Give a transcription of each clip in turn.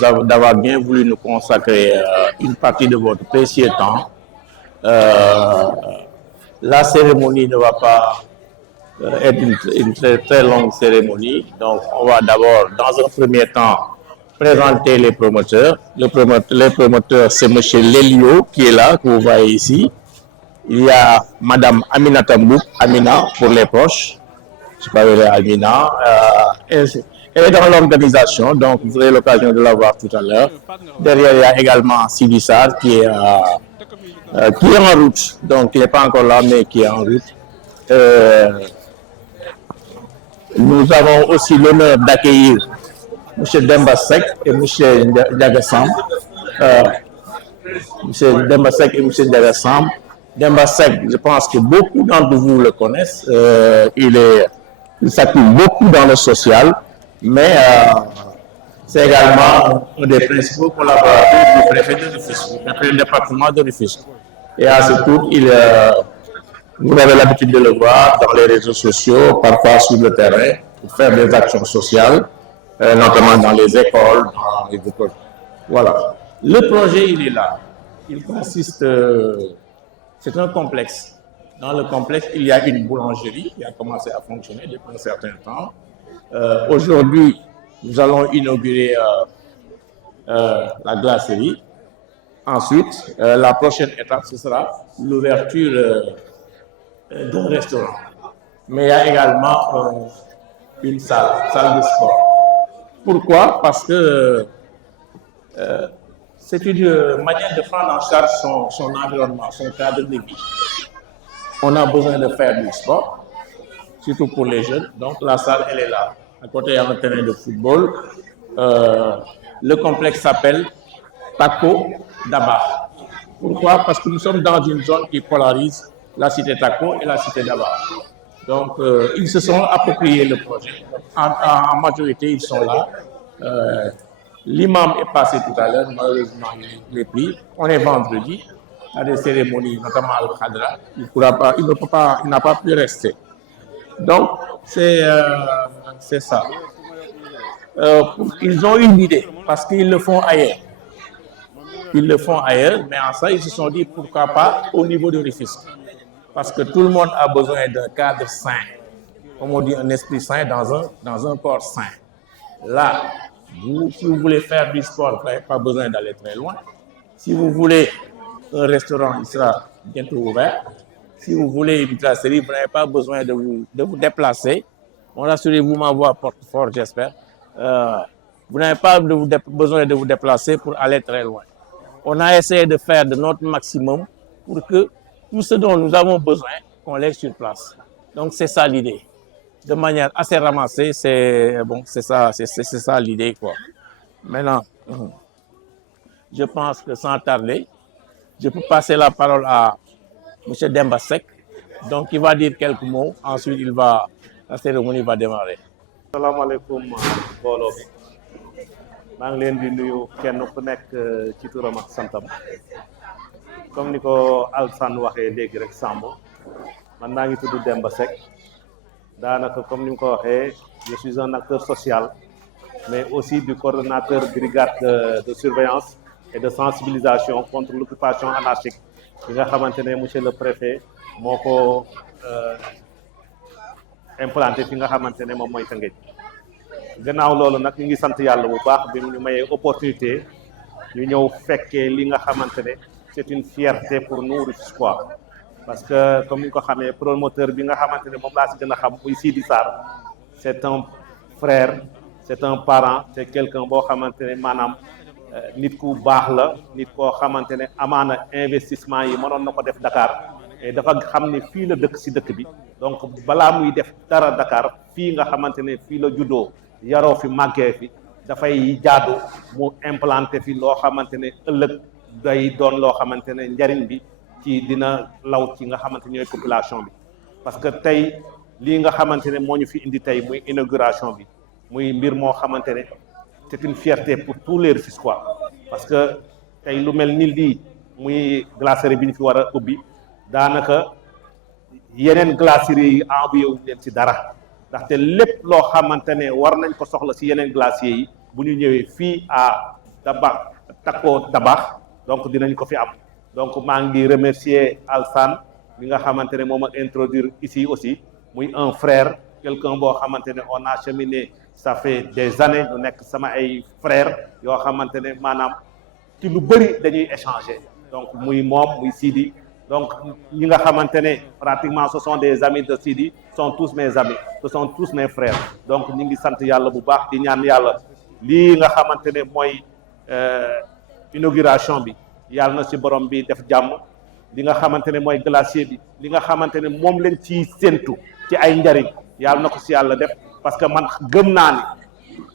d'avoir bien voulu nous consacrer une partie de votre précieux temps. La cérémonie ne va pas être une très longue cérémonie. Donc, on va d'abord, dans un premier temps, présenter les promoteurs. Les promoteurs, c'est M. Lelio qui est là, que vous voyez ici. Il y a Mme Aminata Mbouk, Amina pour les proches. Je ne sais pas, Amina. Elle est dans l'organisation, donc vous aurez l'occasion de la voir tout à l'heure. Derrière, il y a également Sidi Sarr qui est en route. Donc, il n'est pas encore là, mais qui est en route. Nous avons aussi l'honneur d'accueillir M. Demba Seck et M. Ndiaga-Samb. M. Demba Seck et M. Ndiaga-Samb. Demba Seck, je pense que beaucoup d'entre vous le connaissent. Il s'active beaucoup dans le social, mais c'est également un des principaux collaborateurs du préfet de Rufisque, du préfet du département de Rufisque. Et à ce tour, vous avez l'habitude de le voir dans les réseaux sociaux, parfois sur le terrain, pour faire des actions sociales, notamment dans les écoles. Voilà. Le projet, il est là. Il consiste, c'est un complexe. Dans le complexe, il y a une boulangerie qui a commencé à fonctionner depuis un certain temps. Aujourd'hui, nous allons inaugurer la glacerie. Ensuite, la prochaine étape, ce sera l'ouverture d'un restaurant. Mais il y a également une salle de sport. Pourquoi? Parce que c'est une manière de prendre en charge son environnement, son cadre de vie. On a besoin de faire du sport, surtout pour les jeunes. Donc la salle, elle est là. À côté, il y a un terrain de football. Le complexe s'appelle Taco Daba. Pourquoi? Parce que nous sommes dans une zone qui polarise la cité Taco et la cité Daba. Donc, ils se sont appropriés le projet. En majorité, ils sont là. L'imam est passé tout à l'heure, malheureusement, il est pris. On est vendredi, il y a des cérémonies, notamment Al-Khadra. Il n'a pas pu rester. Donc, c'est ça. Ils ont une idée, parce qu'ils le font ailleurs. Ils le font ailleurs, mais en ça, ils se sont dit pourquoi pas au niveau de Rufisque. Parce que tout le monde a besoin d'un cadre sain. Comme on dit, un esprit sain dans un corps sain. Là, si vous voulez faire du sport, vous n'avez pas besoin d'aller très loin. Si vous voulez un restaurant, il sera bientôt ouvert. Si vous voulez une glacerie, vous n'avez pas besoin de vous déplacer. Bon, rassurez-vous, ma voix porte fort, j'espère. Vous n'avez pas besoin de vous déplacer pour aller très loin. On a essayé de faire de notre maximum pour que tout ce dont nous avons besoin, qu'on l'ait sur place. Donc, c'est ça l'idée. De manière assez ramassée, c'est ça l'idée, quoi. Maintenant, je pense que sans tarder, je peux passer la parole à M. Demba Seck. Donc, il va dire quelques mots. Ensuite, la cérémonie va démarrer. Assalamu alaikum, mbooloo bi maa ngi leen di nuyu kenn ku nekk ci turam ak santam comme ni ko Alsane waxee léegi rek Samb man maa ngi tudd Demba Seck daanaka comme ni mu ko waxee je suis un acteur social mais aussi du coordonnateur brigade de surveillance et de sensibilisation contre l'occupation anarchique bi nga xamante ne monsieur le préfet moo ko implanté fi nga xamante ne moom mooy Tëngéej gannaaw loolu nag ñu ngi sant yàlla bu baax bi ñu mayee opportunité ñu ñëw fekkee li nga xamante ne c'est une fierté pour nous Rufisquois parce que comme ni ko xamee promoteur bi nga xamante ne moom laa si gën a xam muy Sidi Sarr c'est un frère c'est un parent c'est quelqu'un boo xamante ne maanaam nit ku baax la nit koo xamante ne amaana investissement yi mënoon na ko def Dakar et dafa xam ne fii la dëkk si dëkk bi donc balaa muy def dara Dakar fii nga xamante ne fii la juddoo yaroo fi màggee fi dafay jaadu mu implanté fi loo xamante ne ëllëg day doon loo xamante ne njariñ bi ci dina law ci nga xamante ñooy population bi parce que tey lii nga xamante ne moo ñu fi indi tey muy inauguration bi muy mbir moo xamante ne c'est une fierté pour tous les Rufisquois parce que tey lu mel ni lii muy glacerie bi ñu fi war a ubbi daanaka yeneen glacerie yi envoyé wuñ leen ci dara ndaxte lépp loo xamante ne war nañ ko soxla ci yeneen glaciers yi bu ñu ñëwee fii à takkoo tabax donc dinañ ko fi am donc maa ngi remercier Alsane bi nga xamante ne moom a introduire ici aussi muy un frère quelqu'un boo xamante ne on a cheminé ça fait des années ñu nekk sama ay frères yoo xamante ne maanaam ci lu bëri dañuy échanger donc muy moom muy Sidi donc ñi nga xamante ne pratiquement ce sont des amis de Sidi sont tous mes amis ce sont tous mes frères donc ñu ngi sant yàlla bu baax di ñaan yàlla lii nga xamante ne mooy inauguration bi yàlla na ci borom bi def jàmm li nga xamante ne mooy glacier bi li nga xamante ne moom lañ ciy séentu ci ay njariñ yàlla na ko ci yàlla def parce que man gëm naa ni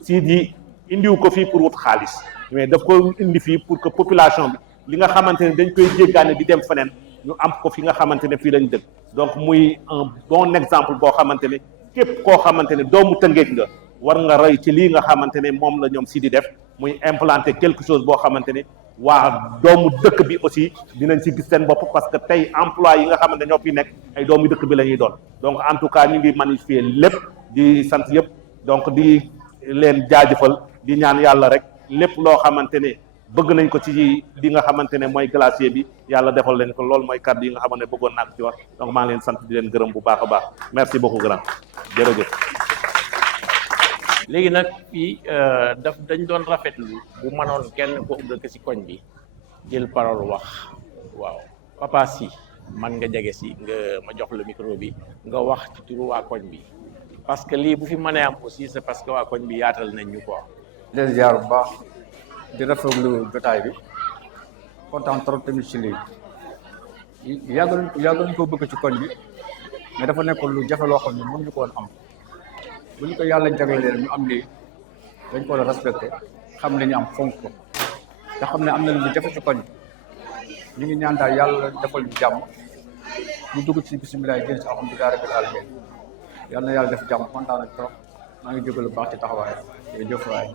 Sidi indiw ko fii pour wut xaalis mais daf ko indi fii pour que population bi li nga xamante ne dañ koy jéggaane di dem feneen ñu am ko fi nga xamante ne fii lañ dëkk donc muy un bon exemple boo xamante ne képp koo xamante ne doomu Tëngéej nga war nga roy ci lii nga xamante ne moom la ñoom Sidi def muy implanter quelque chose boo xamante ne waa doomu dëkk bi aussi dinañ ci gis seen bopp parce que tey emploi yi nga xamante ne ñoo fi nekk ay doomu dëkk bi la ñuy doon donc en tout cas ñu ngi magnifier lépp di sant yëpp donc di leen jaajëfal di ñaan yàlla rek lépp loo xamante ne bëgg nañ ko ci li nga xamante ne mooy glacier bi yàlla defal leen ko loolu mooy kàddu yi nga xamante ne bëggoon naa ko ci wax donc maa ngi leen sant di leen gërëm bu baax a baax merci beaucoup grand jërëjëf. léegi nag fii dañ doon rafetlu bu mënoon kenn ko dëkk ci koñ bi jël parole wax waaw Papa Sy man nga jege si nga ma jox la micro bi nga wax ci turu waa koñ bi parce que lii bu fi mënee am aussi c'est parce que waa koñ bi yaatal nañ ñu quoi. di ziar bu baax di rafetlu jotaay bi kontaan trop tamit ci lii yàgg ko bëgg ci koñ bi mais dafa nekkoon lu jafe loo xam ne mënuñu ko woon am. bu ñu ko yàlla jaglelee ñu am lii dañ ko war a respecté xam li ñu am fonk ko te xam ne am na lu jafe ci koñ ñu ngi ñaan daal yàlla defal ñu jàmm ñu dugg ci bisimilah génn si alhamdulilah rabbil alamin yàlla na yàlla def jàmm kontaan na trop maa ngi jégalu baax ci taxawaay jërëjëf waay